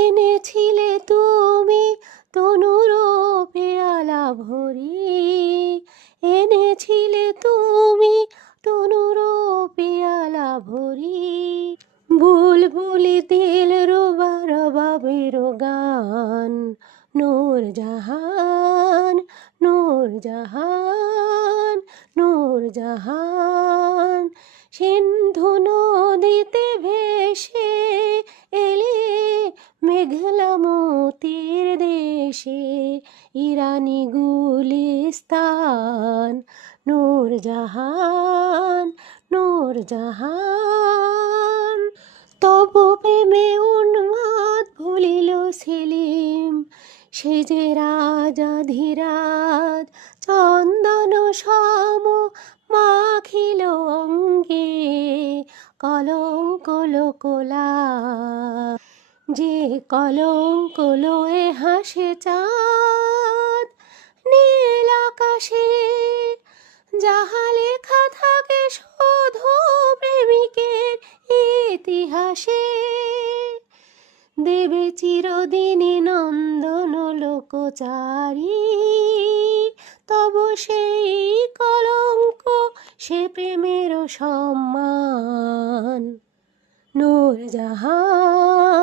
এনেছিলে তুমি তনুর পেয়ালা ভরি এনেছিলে তুমি তনুর পেয়ালা ভরি বুলবুলি দিল রোবা রবাবের গান, নূর জাহান নূর জাহান নূর জাহান। সিন্ধু নদীতে মেঘলা দেশে ইরানি গুলিস্তান, নূর জাহান নূর জাহান। তব প্রেমে উন্মাদ ভুলিল সেলিম, সে যে রাজা ধীরাজ, চন্দন সম মাখিল অঙ্গে, কলঙ্ক লোকলা। যে কলঙ্ক লয়ে হাসে চাঁদ, নীল আকাশে, যাহা লেখা থাকে শুধু প্রেমিকের ইতিহাসে। দেবে চিরদিনই নন্দন লোকচারী, তব সেই কলঙ্ক, সে প্রেমের সম্মান। নূর জাহান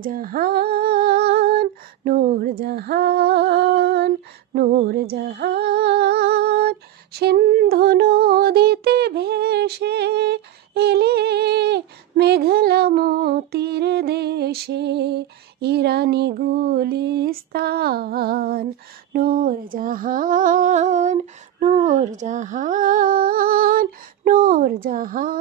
জাহান নূর জাহান নূর জাহান সিন্ধু নদীতে ভেসে এলে মেঘলা মতির দেশে, ইরানি গুলিস্তান। নূর জাহান নূর জাহান নূর জাহান